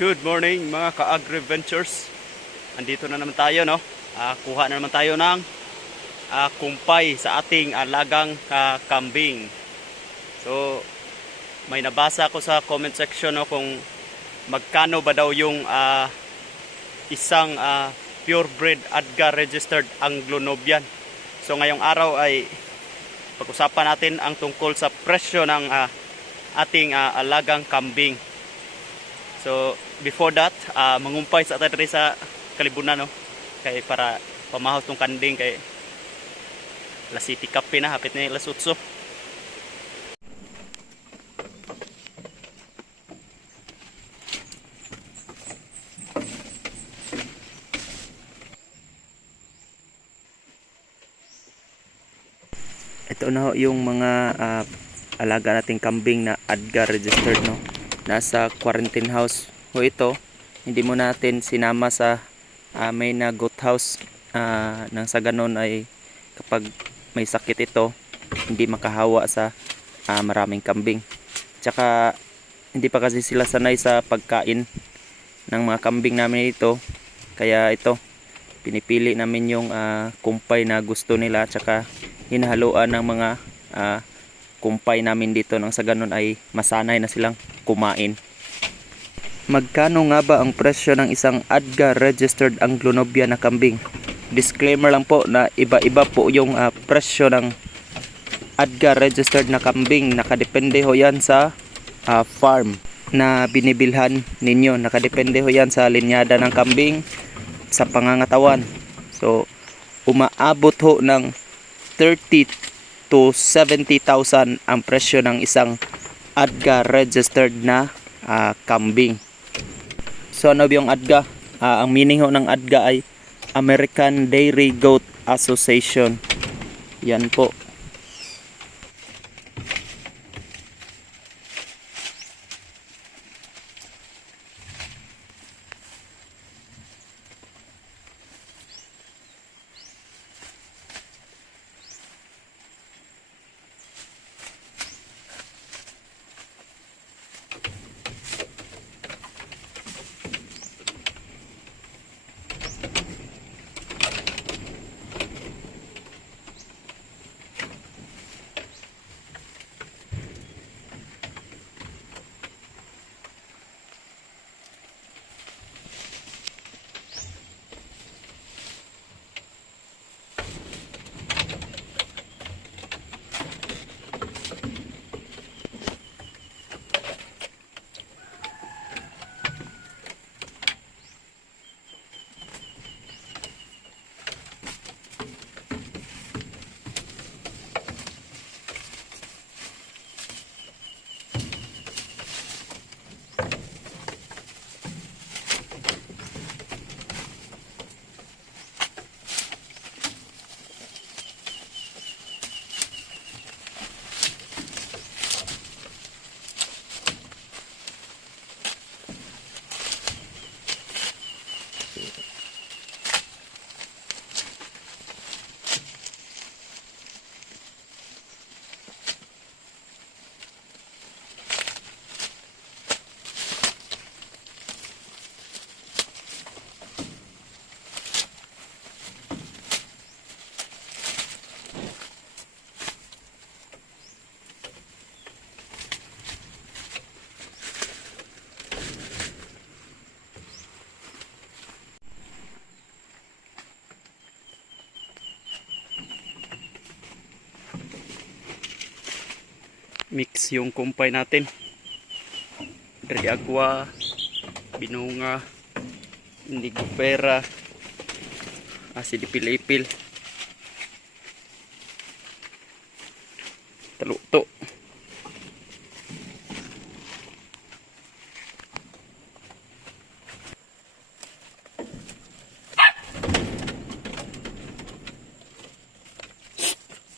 Good morning mga ka-agri-ventures. Andito na naman tayo, no? Kuha na naman tayo ng kumpay sa ating alagang kambing. So, may nabasa ko sa comment section, no, kung magkano ba daw yung isang purebred ADGA registered Anglo-Nubian. So, ngayong araw ay pag-usapan natin ang tungkol sa presyo ng ating alagang kambing. So, before that, mangumpay sa tayo sa kalibunan, no? Kay para pamahos tong kanding kay alas City Cafe na, hapit na alas 8. Ito na yung mga alaga nating kambing na ADGA registered, no? Nasa quarantine house ho ito. Hindi mo natin sinama sa may na goat house nang sa ganon ay kapag may sakit ito hindi makahawa sa maraming kambing. Tsaka hindi pa kasi sila sanay sa pagkain ng mga kambing namin ito, kaya ito pinipili namin yung kumpay na gusto nila, tsaka hinahaluan ng mga kumpay namin dito nang sa ganun ay masanay na silang kumain. Magkano nga ba ang presyo ng isang ADGA registered Anglo-Nubian na kambing? Disclaimer lang po na iba-iba po yung presyo ng ADGA registered na kambing. Nakadepende ho yan sa farm na binibilhan ninyo. Nakadepende ho yan sa linyada ng kambing, sa pangangatawan. So, umaabot ho ng 30 to 70,000 ang presyo ng isang ADGA registered na kambing. So ano yung ADGA? Ang meaning ho ng ADGA ay American Dairy Goat Association. Yan po. Mix yung kumpay natin. Dari Agua, Binunga, Indigo Pera, Asid Ipil-Ipil, Taluto.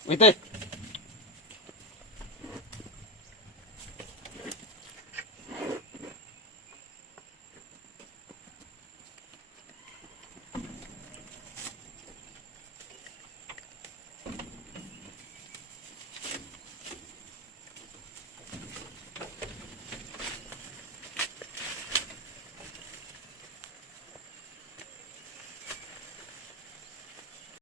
Wait,